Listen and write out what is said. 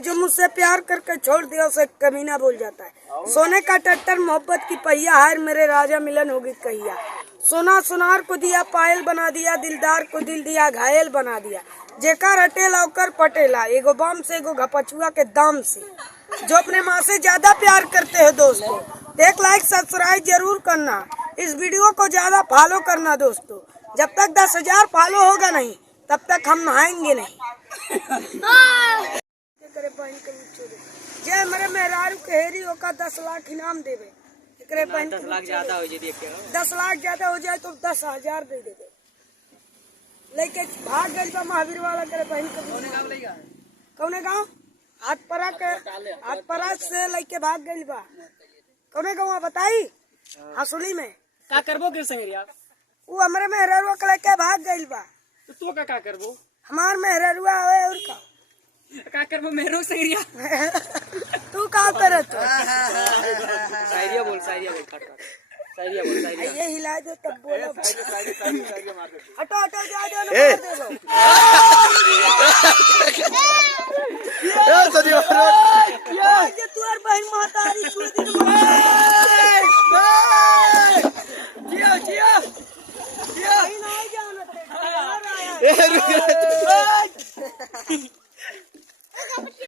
जो मुझसे प्यार करके छोड़ दिया उसे कमीना बोल जाता है। सोने का टट्टर मोहब्बत की पहिया, हाय मेरे राजा मिलन होगी कहिया। सोना सुनार को दिया पायल बना दिया, दिलदार को दिल दिया घायल बना दिया। जेकर हटेला ओकर पटेला, एगो बम से एगो घपचुआ के दाम से। जो अपने माँ से ज्यादा प्यार करते हैं दोस्तों, एक लाइक सब्सक्राइब जरूर करना, इस वीडियो को ज्यादा फॉलो करना दोस्तों। जब तक 10,000 फॉलो होगा नहीं तब तक हम नहाएंगे नहीं। जय मेरे मेहरारू के हेरी होकर 10 लाख इनाम देवे। 10 लाख ज्यादा हो जाए, 10 लाख ज्यादा हो जाए तो 10,000 दे देवे। लेके भाग गई बा महावीर वाला करे बहन कौने गाँव हाथपरा से लेके भाग गई बा। कौने गाँव बताई? हसुली में। का करबो के संगरिया? वो हमारे मेहरारू के लेके भाग गई बा। तो का करबो? हमार मेहरारुआ है और का करबो मेहरो संगरिया? तू का करत? शायरिया बोल शायरिया बोल ये हिला दो तब बोलो। हटो हटो जा दो ना ये तू और बहन मातारी छुए दिन जिया नहीं जाना।